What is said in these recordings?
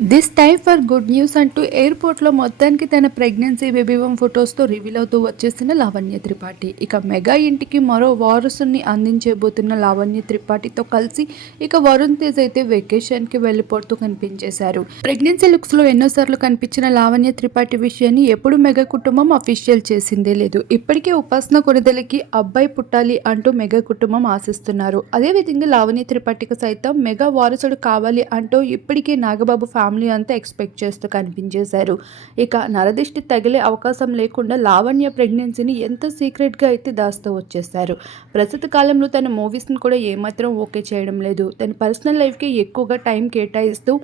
This time for good news అంటూ ఎయిర్పోర్ట్లో మొత్తానికి తన ప్రెగ్నెన్సీ బేబీవం ఫొటోస్తో రివీల్ అవుతూ వచ్చేసిన లావణ్య త్రిపాఠి. ఇక మెగా ఇంటికి మరో వారసుని అందించబోతున్న లావణ్య త్రిపాఠితో కలిసి ఇక వరుణ్ తేజ్ అయితే వెకేషన్కి వెళ్ళిపోతూ కనిపించేశారు. ప్రెగ్నెన్సీ లుక్స్లో ఎన్నోసార్లు కనిపించిన లావణ్య త్రిపాఠి విషయాన్ని ఎప్పుడు మెగా కుటుంబం అఫీషియల్ చేసిందే లేదు. ఇప్పటికే ఉపాసన కొనిదెలకి అబ్బాయి పుట్టాలి అంటూ మెగా కుటుంబం ఆశిస్తున్నారు. అదేవిధంగా లావణ్య త్రిపాఠికి సైతం మెగా వారసుడు కావాలి అంటూ ఇప్పటికే నాగబాబు ఫ్యామిలీ అంతా ఎక్స్పెక్ట్ చేస్తూ కనిపించేశారు. ఇక నరదిష్టి తగిలే అవకాశం లేకుండా లావణ్య ప్రెగ్నెన్సీని ఎంతో సీక్రెట్గా అయితే దాస్తూ వచ్చేశారు. ప్రస్తుత కాలంలో తన మూవీస్ని కూడా ఏమాత్రం ఓకే చేయడం లేదు. తన పర్సనల్ లైఫ్కి ఎక్కువగా టైం కేటాయిస్తూ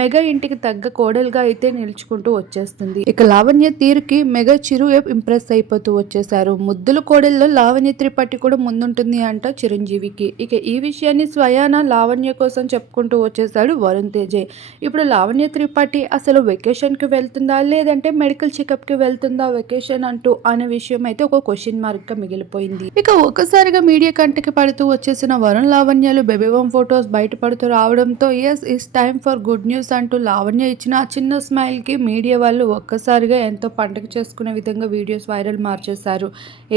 మెగా ఇంటికి తగ్గ కోడలుగా అయితే నిలుచుకుంటూ వచ్చేస్తుంది. ఇక లావణ్య తీరుకి మెగా చిరు ఇంప్రెస్ అయిపోతూ వచ్చేశారు. ముద్దుల కోడల్లో లావణ్య త్రిపాఠి కూడా ముందుంటుంది అంట చిరంజీవికి. ఇక ఈ విషయాన్ని స్వయాన లావణ్య కోసం చెప్పుకుంటూ వచ్చేసాడు వరుణ్ తేజే. ఇప్పుడు లావణ్య త్రిపాఠి అసలు వెకేషన్కి వెళ్తుందా లేదంటే మెడికల్ చెకప్కి వెళ్తుందా వెకేషన్ అంటూ అనే విషయం అయితే ఒక క్వశ్చన్ మార్క్గా మిగిలిపోయింది. ఇక ఒక్కసారిగా మీడియా కంటికి పడుతూ వచ్చేసిన వరుణ్ లావణ్యలు బేబీవం ఫొటోస్ బయటపడుతూ రావడంతో yes it's time for good news అంటూ లావణ్య ఇచ్చిన ఆ చిన్న స్మైల్కి మీడియా వాళ్ళు ఒక్కసారిగా ఎంతో పండగ చేసుకునే విధంగా వీడియోస్ వైరల్ మార్చేశారు.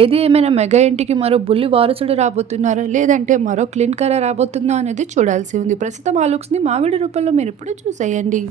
ఏది ఏమైనా మెగా ఇంటికి మరో బుల్లి వారసుడు రాబోతున్నారా లేదంటే మరో క్లీన్ కరా రాబోతుందా అనేది చూడాల్సి ఉంది. ప్రస్తుతం ఆ లుక్స్ని మా వీడియో రూపంలో మీరు ఇప్పుడు చూసేయండి.